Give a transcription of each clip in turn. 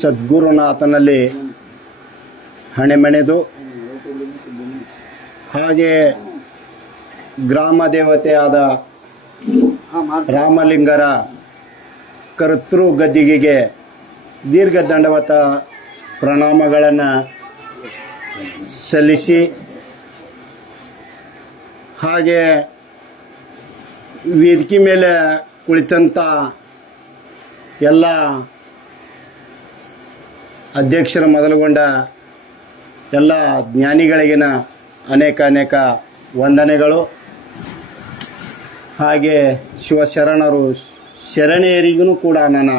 ಸದ್ಗುರುನಾಥನಲ್ಲಿ ಹಣೆಮಣೆದು, ಹಾಗೆ ಗ್ರಾಮ ದೇವತೆಯಾದ ರಾಮಲಿಂಗರ ಕರ್ತೃ ಗದ್ದಿಗೆಗೆ ದೀರ್ಘ ದಂಡವತ ಪ್ರಣಾಮಗಳನ್ನು ಸಲ್ಲಿಸಿ, ಹಾಗೆ ವೇದಿಕೆ ಮೇಲೆ ಕುಳಿತಂಥ ಎಲ್ಲ ಅಧ್ಯಕ್ಷರ ಮೊದಲುಗೊಂಡ ಎಲ್ಲ ಜ್ಞಾನಿಗಳಿಗಿನ ಅನೇಕ ವಂದನೆಗಳು. ಹಾಗೆ ಶಿವಶರಣರು ಶರಣೆಯರಿಗೂ ಕೂಡ ನನ್ನ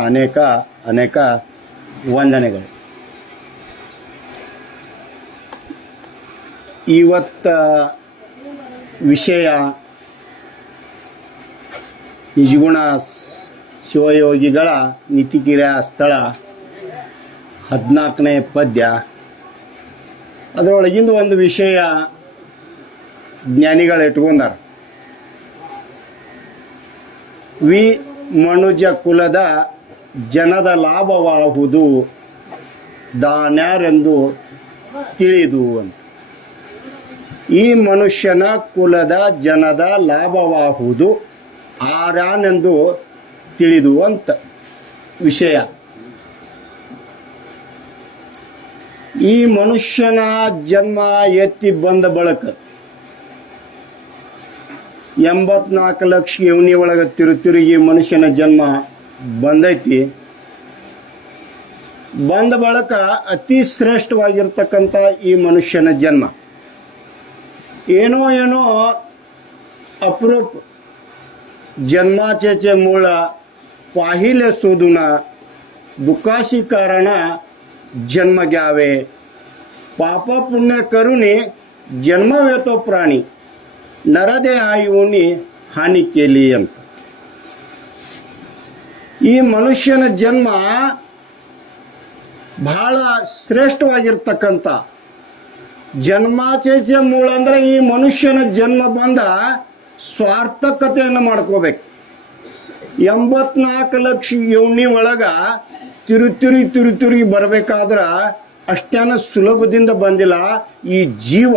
ಅನೇಕ ವಂದನೆಗಳು. ಇವತ್ತ ವಿಷಯ ನಿಜಗುಣ ಶಿವಯೋಗಿಗಳ ನಿತಿಕಿರಿಯ ಸ್ಥಳ 14ನೇ ಪದ್ಯ. ಅದರೊಳಗಿಂದ ಒಂದು ವಿಷಯ ಜ್ಞಾನಿಗಳು ಇಟ್ಕೊಂಡಾರ. ಮನುಜ ಕುಲದ ಜನದ ಲಾಭವಾಹುದು ದಾನ್ಯಾರೆಂದು ತಿಳಿದು ಅಂತ. ಈ ಮನುಷ್ಯನ ಕುಲದ ಜನದ ಲಾಭವಾಹುದು ಆರ್ಯಾನೆಂದು ತಿಳಿದು ಅಂತ ವಿಷಯ. ಈ ಮನುಷ್ಯನ ಜನ್ಮ ಎತ್ತಿ ಬಂದ ಬಳಕ 84 ಲಕ್ಷ ಯೋನಿ ಒಳಗೆ ತಿರುಗಿ ಮನುಷ್ಯನ ಜನ್ಮ ಬಂದೈತಿ. ಬಂದ ಬಳಕ ಅತಿ ಶ್ರೇಷ್ಠವಾಗಿರ್ತಕ್ಕಂಥ ಈ ಮನುಷ್ಯನ ಜನ್ಮ ಏನೋ ಅಪರೂಪ. जन्माचे मूळ पाहिले शोधून दुःखाशी कारण जन्म घ्यावे. पाप पुण्य करूने जन्मवेतो प्राणी नरदेह येऊन हानी केली ಅಂತ. ಈ ಮನುಷ್ಯನ ಜನ್ಮ ಬಹಳ ಶ್ರೇಷ್ಠವಾಗಿರ್ತಕ್ಕಂಥ ಜನ್ಮಾಚೆ ಮೂಲ ಅಂದ್ರೆ ಈ ಮನುಷ್ಯನ ಜನ್ಮ ಬಂದ ಸ್ವಾರ್ಥಕತೆಯನ್ನು ಮಾಡ್ಕೋಬೇಕು. 84 ಲಕ್ಷ ಯೋನಿ ಒಳಗ ತಿರುಗಿ ಬರಬೇಕಾದ್ರ ಅಷ್ಟೇನ ಸುಲಭದಿಂದ ಬಂದಿಲ್ಲ. ಈ ಜೀವ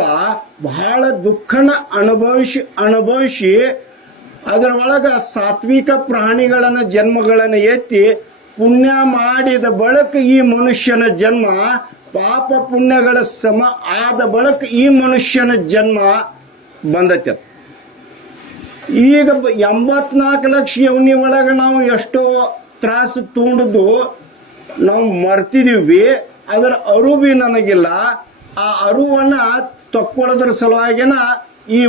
ಬಹಳ ದುಃಖನ ಅನುಭವಿಸಿ ಅದರ ಒಳಗ ಸಾತ್ವಿಕ ಪ್ರಾಣಿಗಳನ್ನ ಜನ್ಮಗಳನ್ನು ಎತ್ತಿ ಪುಣ್ಯ ಮಾಡಿದ ಬಳಕ ಈ ಮನುಷ್ಯನ ಜನ್ಮ ಪಾಪ ಪುಣ್ಯಗಳ ಸಮ ಆದ ಬಳಕ ಈ ಮನುಷ್ಯನ ಜನ್ಮ ಬಂದೈತೆ. ಈಗ 84 ಲಕ್ಷ ಯೋನಿ ಒಳಗೆ ನಾವು ಎಷ್ಟೋ ತ್ರಾಸು ತಗೊಂಡದ್ದು ನಾವು ಮರ್ತಿದೀವಿ. ಅದರ ಅರಿವು ನನಗಿಲ್ಲ. ಆ ಅರಿವನ್ನ ತಕ್ಕೊಳ್ಳೋದ್ರ ಸಲುವಾಗಿನ ಈ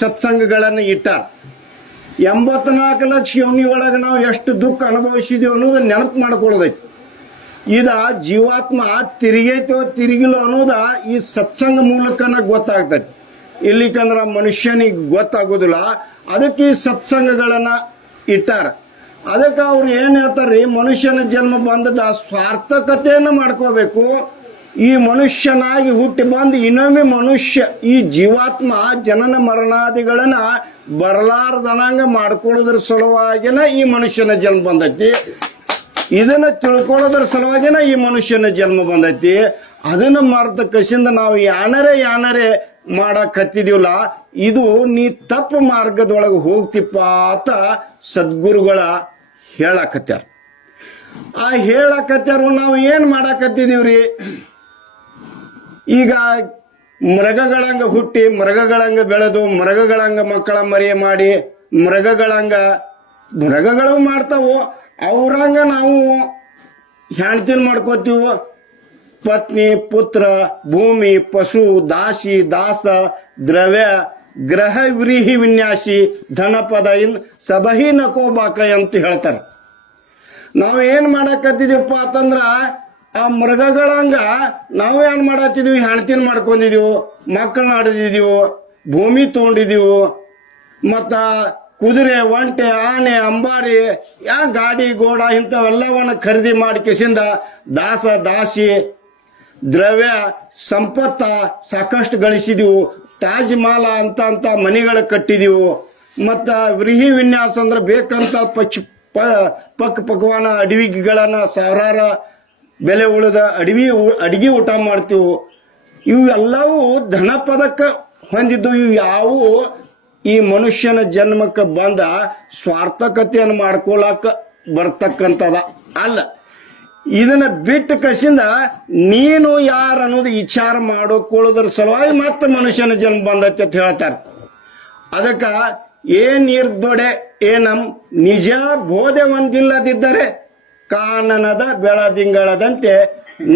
ಸತ್ಸಂಗಗಳನ್ನು ಇಟ್ಟಾರ. 84 ಲಕ್ಷ ಯೋನಿ ಒಳಗೆ ನಾವು ಎಷ್ಟು ದುಃಖ ಅನುಭವಿಸಿದೀವಿ ಅನ್ನೋದು ನೆನಪು ಮಾಡ್ಕೊಳ್ಳೋದೈತಿ. ಇದ ಜೀವಾತ್ಮ ತಿರುಗೈತೋ ತಿರುಗಿಲ್ಲೋ ಅನ್ನೋದ ಈ ಸತ್ಸಂಗ ಮೂಲಕನ ಗೊತ್ತಾಗ್ತೈತಿ. ಇಲ್ಲಿಕಂದ್ರ ಮನುಷ್ಯನಿಗೆ ಗೊತ್ತಾಗೋದಿಲ್ಲ. ಅದಕ್ಕೆ ಈ ಸತ್ಸಂಗಗಳನ್ನ ಇಟ್ಟಾರ. ಅದಕ್ಕೆ ಅವ್ರು ಏನ್ ಹೇಳ್ತಾರ್ರಿ, ಮನುಷ್ಯನ ಜನ್ಮ ಬಂದದ ಸ್ವಾರ್ಥಕತೆಯನ್ನು ಮಾಡ್ಕೋಬೇಕು. ಈ ಮನುಷ್ಯನಾಗಿ ಹುಟ್ಟಿ ಬಂದು ಇನ್ನೊಮ್ಮೆ ಮನುಷ್ಯ ಈ ಜೀವಾತ್ಮ ಜನನ ಮರಣಾದಿಗಳನ್ನ ಬರಲಾರ್ದನಂಗ ಮಾಡ್ಕೊಳ್ಳೋದ್ರ ಸಲುವಾಗಿನ ಈ ಮನುಷ್ಯನ ಜನ್ಮ ಬಂದೈತಿ. ಇದನ್ನ ತಿಳ್ಕೊಳ್ಳೋದ್ರ ಸಲುವಾಗಿನ ಈ ಮನುಷ್ಯನ ಜನ್ಮ ಬಂದೈತಿ. ಅದನ್ನ ಮರ್ತ ಕಸಿಂದ ನಾವು ಯಾನರೇ ಮಾಡಕ್ ಹತ್ತಿದೀವಲ್ಲ, ಇದು ನೀ ತಪ್ಪು ಮಾರ್ಗದೊಳಗೆ ಹೋಗ್ತಿಪ್ಪ ಅಂತ ಸದ್ಗುರುಗಳ ಹೇಳಕತ್ಯಾರ. ಆ ಹೇಳಕತ್ಯಾರು ನಾವು ಏನ್ ಮಾಡಕತ್ತಿದೀವ್ರಿ? ಈಗ ಮೃಗಗಳಂಗ ಹುಟ್ಟಿ ಮೃಗಗಳಂಗ ಬೆಳೆದು ಮೃಗಗಳಂಗ ಮಕ್ಕಳ ಮರಿಯ ಮಾಡಿ ಮೃಗಗಳು ಮಾಡ್ತಾವು. ಅವ್ರಂಗ ನಾವು ಹೆಣ್ತಿನ ಮಾಡ್ಕೋತೀವಿ. ಪತ್ನಿ, ಪುತ್ರ, ಭೂಮಿ, ಪಶು, ದಾಸಿ, ದಾಸ, ದ್ರವ್ಯ, ಗ್ರಹ, ವ್ರೀಹಿ, ವಿನ್ಯಾಸಿ, ಧನಪದ ಇನ್ ಸಬಹಿ ನಕೋ ಬಾಕೈ ಅಂತ ಹೇಳ್ತಾರೆ. ನಾವು ಏನ್ ಮಾಡಕತ್ತಿದೀವಪ್ಪ ಅಂತಂದ್ರ ಆ ಮೃಗಗಳಂಗ ನಾವು ಏನ್ ಮಾಡತ್ತಿದೀವಿ? ಹೆಣ್ತಿನ ಮಾಡ್ಕೊಂಡಿದೀವು, ಮಕ್ಕಳನ್ನ ಆಡಿದೀವು, ಭೂಮಿ ತಗೊಂಡಿದೀವು, ಮತ್ತ ಕುದುರೆ, ಒಂಟೆ, ಆನೆ, ಅಂಬಾರಿ, ಗಾಡಿ, ಗೋಡ ಇಂಥವೆಲ್ಲವನ್ನ ಖರೀದಿ ಮಾಡಿ ಕಿಸಿಂದ ದಾಸ, ದಾಸಿ, ದ್ರವ್ಯ ಸಂಪತ್ತ ಸಾಕಷ್ಟು ಗಳಿಸಿದೀವು. ತಾಜ್ ಮಹಲ್ ಅಂತ ಮನೆಗಳ ಕಟ್ಟಿದೀವು. ಮತ್ತ ವ್ರೀಹಿ ವಿನ್ಯಾಸ ಅಂದ್ರೆ ಬೇಕಂತ ಪಕ್ವಾನ ಅಡವಿಗಳನ್ನ ಸಾವಿರಾರ ಬೆಲೆ ಉಳಿದ ಅಡಿಗೆ ಊಟ ಮಾಡ್ತೀವಿ. ಇವು ಎಲ್ಲವೂ ಧನಪದಕ್ಕ ಹೊಂದಿದ್ದು. ಇವು ಯಾವುವು ಈ ಮನುಷ್ಯನ ಜನ್ಮಕ್ಕೆ ಬಂದ ಸ್ವಾರ್ಥಕತೆಯನ್ನು ಮಾಡ್ಕೊಳಕ ಬರ್ತಕ್ಕಂಥದ ಅಲ್ಲ. ಇದನ್ನ ಬಿಟ್ಟು ಕಸಿಂದ ನೀನು ಯಾರು ಅನ್ನೋದು ವಿಚಾರ ಮಾಡೋಕೊಳ್ಳೋದ್ರ ಸಲುವಾಗಿ ಮತ್ತೆ ಮನುಷ್ಯನ ಜನ್ಮ ಬಂದೈತಿ ಅಂತ ಹೇಳ್ತಾರೆ. ಅದಕ್ಕ ಏನ್ ಇರ್ದೊಡೆ ಏನಂ ನಿಜ ಬೋಧೆ ಹೊಂದಿಲ್ಲದಿದ್ದರೆ ಕಾನನದ ಬೆಳದಿಂಗಳದಂತೆ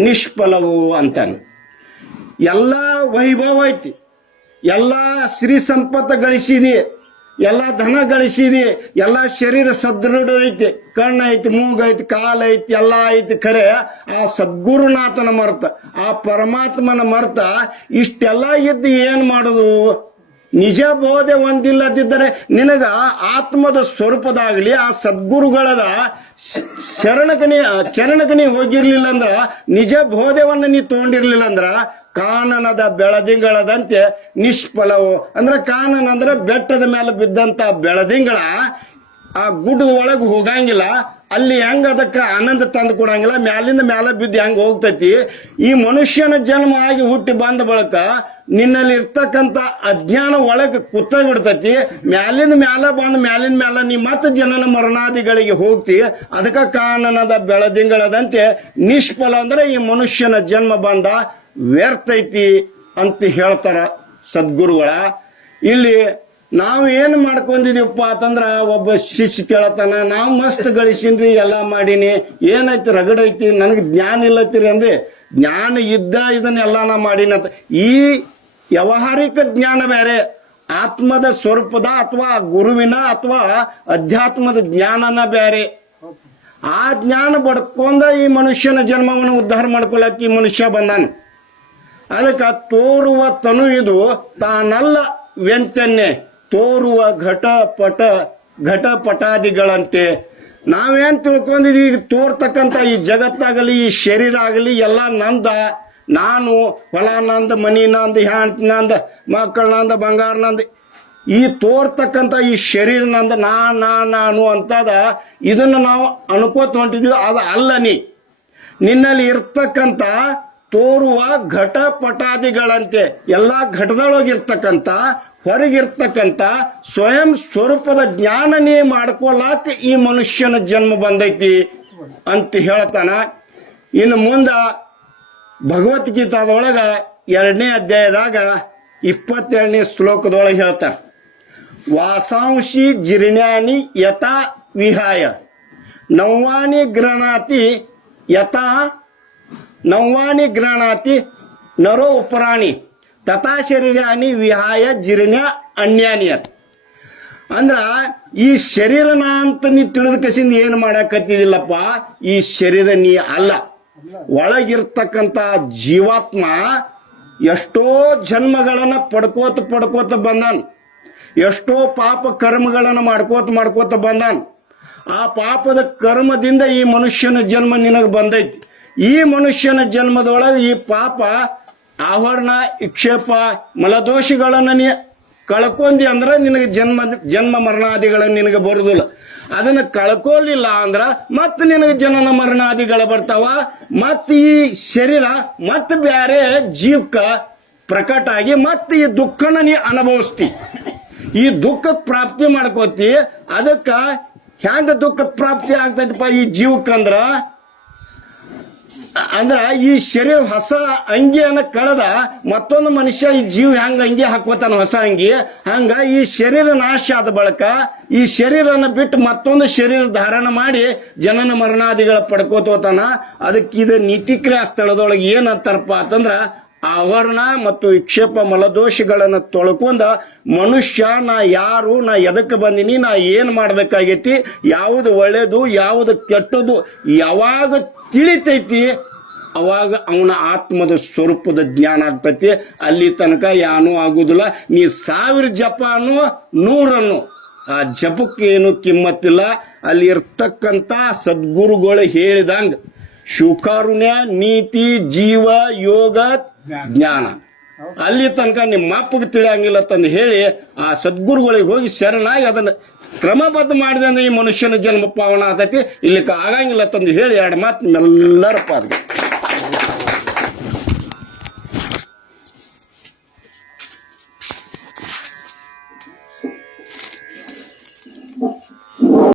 ನಿಷ್ಫಲವು ಅಂತಾನೆ. ಎಲ್ಲ ವೈಭವ ಐತಿ, ಎಲ್ಲ ಶ್ರೀ ಸಂಪತ್ತು ಗಳಿಸಿದಿ, ಎಲ್ಲ ಧನ ಗಳಿಸಿದಿ, ಎಲ್ಲ ಶರೀರ ಸದೃಢ ಐತಿ, ಕಣ್ಣು ಐತಿ, ಮೂಗು ಐತಿ, ಕಾಲು ಐತಿ, ಎಲ್ಲ ಐತಿ. ಖರೆ ಆ ಸದ್ಗುರುನಾಥನ ಮರ್ತ, ಆ ಪರಮಾತ್ಮನ ಮರ್ತ ಇಷ್ಟೆಲ್ಲ ಇದ್ದು ಏನ್ ಮಾಡೋದು? ನಿಜ ಬೋಧೆ ಹೊಂದಿಲ್ಲದಿದ್ದರೆ ನಿನಗ ಆತ್ಮದ ಸ್ವರೂಪದಾಗಲಿ ಆ ಸದ್ಗುರುಗಳದ ಚರಣಕ್ಕೆ ನೀ ಹೋಗಿರ್ಲಿಲ್ಲ ಅಂದ್ರ, ನಿಜ ಬೋಧೆವನ್ನ ನೀ ತಗೊಂಡಿರ್ಲಿಲ್ಲ ಅಂದ್ರ ಕಾನನದ ಬೆಳದಿಂಗಳದಂತೆ ನಿಷ್ಫಲವು. ಅಂದ್ರೆ ಕಾನನ ಅಂದ್ರೆ ಬೆಟ್ಟದ ಮೇಲೆ ಬಿದ್ದಂತ ಬೆಳದಿಂಗಳ ಆ ಗುಡ್ಡದ ಒಳಗೆ ಹೋಗಂಗಿಲ್ಲ. ಅಲ್ಲಿ ಹೆಂಗ ಅದಕ್ಕೆ ಆನಂದ ತಂದು ಕೊಡಂಗಿಲ್ಲ, ಮ್ಯಾಲಿಂದ ಮ್ಯಾಲ ಬಿದ್ದು ಹೆಂಗ ಹೋಗ್ತೈತಿ. ಈ ಮನುಷ್ಯನ ಜನ್ಮ ಆಗಿ ಹುಟ್ಟಿ ಬಂದ ಬಳಕ ನಿನ್ನಲ್ಲಿ ಇರ್ತಕ್ಕಂಥ ಅಜ್ಞಾನ ಒಳಗೆ ಕುತ್ತ ಬಿಡ್ತೈತಿ. ಮ್ಯಾಲಿಂದ ಮ್ಯಾಲ ನೀ ಮತ್ತೆ ಜನನ ಮರಣಾದಿಗಳಿಗೆ ಹೋಗ್ತಿ. ಅದಕ್ಕ ಕಾನನದ ಬೆಳದಿಂಗಳದಂತೆ ನಿಷ್ಫಲ ಅಂದ್ರೆ ಈ ಮನುಷ್ಯನ ಜನ್ಮ ಬಂದ ವ್ಯರ್ಥ ಐತಿ ಅಂತ ಹೇಳ್ತಾರ ಸದ್ಗುರುಗಳ. ಇಲ್ಲಿ ನಾವು ಏನು ಮಾಡ್ಕೊಂಡಿದೀವಪ್ಪ ಅಂತಂದ್ರ, ಒಬ್ಬ ಶಿಷ್ಯ ಕೇಳತಾನ, ನಾವು ಮಸ್ತ್ ಗಳಿಸಿನ್ರಿ, ಎಲ್ಲ ಮಾಡೀನಿ, ಏನೈತಿ ರಗಡ ಐತಿ, ನನಗೆ ಜ್ಞಾನ ಇಲ್ಲತ್ತೀರಿ ಅಂದ್ರೆ, ಜ್ಞಾನ ಇದ್ದ ಇದನ್ನೆಲ್ಲ ನಾ ಮಾಡೀನಂತ. ಈ ವ್ಯಾವಹಾರಿಕ ಜ್ಞಾನ ಬೇರೆ, ಆತ್ಮದ ಸ್ವರೂಪದ ಅಥವಾ ಗುರುವಿನ ಅಥವಾ ಅಧ್ಯಾತ್ಮದ ಜ್ಞಾನನ ಬೇರೆ. ಆ ಜ್ಞಾನ ಬಡ್ಕೊಂಡ ಈ ಮನುಷ್ಯನ ಜನ್ಮವನ್ನು ಉದ್ಧಾರ ಮಾಡ್ಕೊಳಕ್ಕೆ ಈ ಮನುಷ್ಯ ಬಂದಾನ. ಅದಕ್ಕೆ ತೋರುವ ತನು ಇದು ತಾನಲ್ಲ ವ್ಯಂತನ್ನೇ ತೋರುವ ಘಟಪಟಾದಿಗಳಂತೆ. ನಾವೇನ್ ತಿಳ್ಕೊಂಡಿದೀವಿ, ಈಗ ತೋರ್ತಕ್ಕಂಥ ಈ ಜಗತ್ತಾಗಲಿ ಈ ಶರೀರ ಆಗಲಿ ಎಲ್ಲ ನಂದ, ನಾನು ಹೊಲ ನಂದ, ಮನಿ ನಂದ, ಹೆಂಡತಿ ನಂದ, ಮಕ್ಕಳ ನಂದ, ಬಂಗಾರ ನಂದ, ಈ ತೋರ್ತಕ್ಕಂಥ ಈ ಶರೀರ ನಂದ, ನಾನು ಅಂತದ ಇದನ್ನ ನಾವು ಅನ್ಕೋತ ಹೊಂಟಿದ್ವಿ. ಅದು ಅಲ್ಲ. ನಿನ್ನಲ್ಲಿ ಇರ್ತಕ್ಕಂಥ ತೋರುವ ಘಟಪಟಾದಿಗಳಂತೆ ಎಲ್ಲ ಘಟದೊಳಗಿರ್ತಕ್ಕಂಥ ಹೊರಗಿರ್ತಕ್ಕಂಥ ಸ್ವಯಂ ಸ್ವರೂಪದ ಜ್ಞಾನ ನೀ ಮಾಡ್ಕೊಳಾಕ ಈ ಮನುಷ್ಯನ ಜನ್ಮ ಬಂದೈತಿ ಅಂತ ಹೇಳ್ತಾನ. ಇನ್ನು ಮುಂದ ಭಗವದ್ಗೀತಾದೊಳಗ 2ನೇ ಅಧ್ಯಾಯದಾಗ 22ನೇ ಶ್ಲೋಕದೊಳಗೆ ಹೇಳ್ತಾರ, ವಾಸಾಂಶಿ ಜಿರ್ಣ್ಯಾನಿ ಯಥಾ ವಿಹಾಯ ನವ್ವಾನಿ ಗೃಹಣಾತಿ ನರೋ ಉಪರಾಣಿ ತಥಾ ಶರೀರಾನಿ ವಿಹಾಯ ಜಿರ್ಣ್ಯ ಅನ್ಯಾನಿ ಅಂತ. ಅಂದ್ರ ಈ ಶರೀರನ ಅಂತ ನೀ ತಿಳಿದ ಕಸಿಂದ ಏನ್ ಮಾಡಾಕತ್ತಿದಿಲ್ಲಪ್ಪ, ಈ ಶರೀರ ನೀ ಅಲ್ಲ. ಒಳಗಿರ್ತಕ್ಕಂಥ ಜೀವಾತ್ಮ ಎಷ್ಟೋ ಜನ್ಮಗಳನ್ನ ಪಡ್ಕೋತ ಬಂದಾನ, ಎಷ್ಟೋ ಪಾಪ ಕರ್ಮಗಳನ್ನ ಮಾಡ್ಕೋತ ಬಂದಾನ. ಆ ಪಾಪದ ಕರ್ಮದಿಂದ ಈ ಮನುಷ್ಯನ ಜನ್ಮ ನಿನಗೆ ಬಂದೈತಿ. ಈ ಮನುಷ್ಯನ ಜನ್ಮದೊಳಗೆ ಈ ಪಾಪ ಆವರಣ ವಿಕ್ಷೇಪ ಮಲದೋಷಗಳನ್ನ ನೀ ಕಳ್ಕೊಂಡಿ ಅಂದ್ರ ನಿನಗೆ ಜನ್ಮ ಮರಣಾದಿಗಳನ್ನ ನಿನಗೆ ಬರುದಿಲ್ಲ. ಅದನ್ನ ಕಳ್ಕೊಲಿಲ್ಲ ಅಂದ್ರ ಮತ್ತೆ ನಿನಗೆ ಜನನ ಮರಣಾದಿಗಳ ಬರ್ತಾವ. ಮತ್ತ ಈ ಶರೀರ ಮತ್ತೆ ಬ್ಯಾರೆ ಜೀವಕ್ಕ ಪ್ರಕಟ ಆಗಿ ಮತ್ತೆ ಈ ದುಃಖನ ನೀ ಅನುಭವಿಸ್ತಿ, ಈ ದುಃಖ ಪ್ರಾಪ್ತಿ ಮಾಡ್ಕೋತಿ. ಅದಕ್ಕ ಹೆಂಗ ದುಃಖ ಪ್ರಾಪ್ತಿ ಆಗ್ತೈತಪ್ಪ ಈ ಜೀವಕ್ಕಂದ್ರ, ಈ ಶರೀರ ಹೊಸ ಅಂಗಿಯನ್ನ ಕಳೆದ ಮತ್ತೊಂದು ಮನುಷ್ಯ ಈ ಜೀವ ಹೆಂಗ ಅಂಗಿ ಹಾಕೋತಾನ ಹೊಸ ಅಂಗಿ, ಹಂಗ ಈ ಶರೀರ ನಾಶ ಆದ ಬಳಕ ಈ ಶರೀರನ ಬಿಟ್ಟು ಮತ್ತೊಂದು ಶರೀರ ಧಾರಣ ಮಾಡಿ ಜನನ ಮರಣಾದಿಗಳ ಪಡ್ಕೋತಾನ. ಅದಕ್ಕೆ ಇದು ನೀತಿಕ್ರಿಯಾ ಸ್ಥಳದೊಳಗೆ ಏನ್ ಅಂತಾರಪ್ಪ ಅಂತಂದ್ರ, ಆವರಣ ಮತ್ತು ವಿಕ್ಷೇಪ ಮಲದೋಷಗಳನ್ನ ತೊಳ್ಕೊಂಡ ಮನುಷ್ಯ ನಾ ಯಾರು, ನಾ ಎದಕ್ಕೆ ಬಂದಿನಿ, ನಾ ಏನ್ ಮಾಡ್ಬೇಕಾಗೈತಿ, ಯಾವುದು ಒಳ್ಳೇದು ಯಾವುದು ಕೆಟ್ಟದು ಯಾವಾಗ ತಿಳಿತೈತಿ ಅವಾಗ ಅವನ ಆತ್ಮದ ಸ್ವರೂಪದ ಜ್ಞಾನ ಆಗ್ತೈತಿ. ಅಲ್ಲಿ ತನಕ ಏನೂ ಆಗುದಿಲ್ಲ. ನೀ 1000 ಜಪ ಅನ್ನೋ 100 ಅನ್ನೋ ಆ ಜಪಕ್ಕೆ ಏನು ಕಿಮ್ಮತ್ತಿಲ್ಲ. ಅಲ್ಲಿ ಇರ್ತಕ್ಕಂಥ ಸದ್ಗುರುಗಳು ಹೇಳಿದಂಗ ಶುಕಾರುಣ್ಯ ನೀತಿ ಜೀವ ಯೋಗ ಜ್ಞಾನ ಅಲ್ಲಿ ತನಕ ನಿಮ್ಮ ಅಪ್ಪಗೆ ತಿಳಿಯಂಗಿಲ್ಲ ತಂದು ಹೇಳಿ ಆ ಸದ್ಗುರುಗಳಿಗೆ ಹೋಗಿ ಶರಣಾಗಿ ಅದನ್ನ ಕ್ರಮಬದ್ಧ ಮಾಡಿದೆ ಅಂದ್ರೆ ಈ ಮನುಷ್ಯನ ಜನ್ಮ ಪಾವನ ಆತೈತಿ. ಇಲ್ಲಿ ಆಗಂಗಿಲ್ಲ ತಂದು ಹೇಳಿ ಎರಡು ಮಾತು ನಿಮ್ಮೆಲ್ಲರ ಪಾದ್ಗೆ